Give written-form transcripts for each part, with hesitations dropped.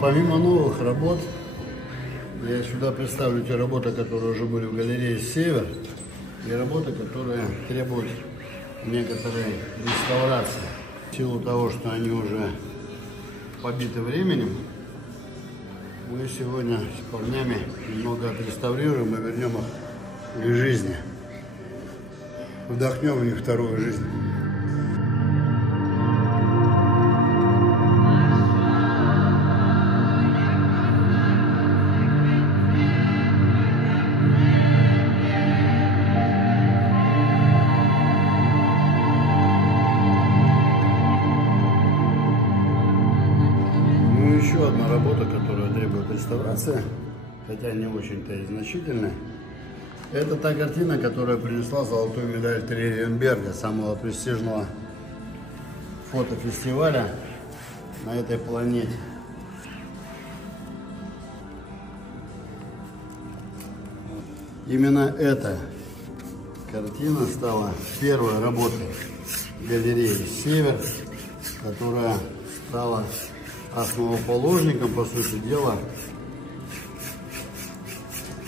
помимо новых работ, я сюда представлю те работы, которые уже были в галерее «Север», и работы, которые требуют некоторой реставрации. В силу того, что они уже побиты временем, мы сегодня с парнями немного отреставрируем и вернем их к жизни. Вдохнем в них вторую жизнь. Еще одна работа, которая требует реставрации, хотя не очень-то и значительная. Это та картина, которая принесла золотую медаль Терезенберга, самого престижного фотофестиваля на этой планете. Именно эта картина стала первой работой галереи «Север», которая стала основоположником, по сути дела,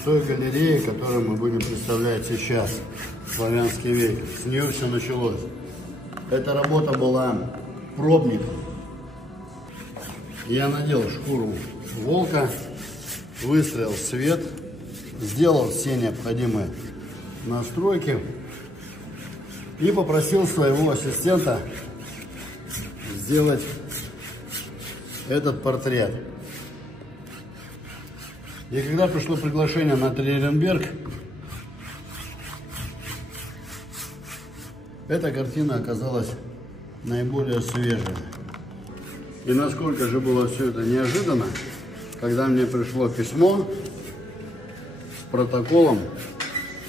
той галереи, которую мы будем представлять сейчас, «Славянский век». С нее все началось. Эта работа была пробником. Я надел шкуру волка, выстроил свет, сделал все необходимые настройки и попросил своего ассистента сделать этот портрет. И когда пришло приглашение на Терезенберг, эта картина оказалась наиболее свежей. И насколько же было все это неожиданно, когда мне пришло письмо с протоколом,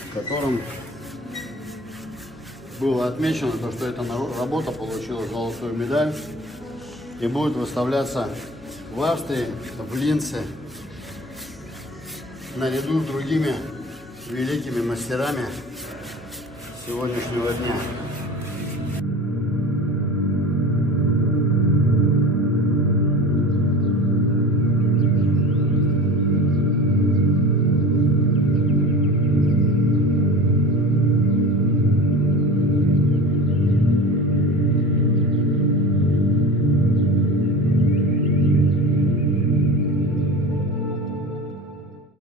в котором было отмечено то, что эта работа получила золотую медаль и будет выставляться в Австрии, в Линце, наряду с другими великими мастерами сегодняшнего дня.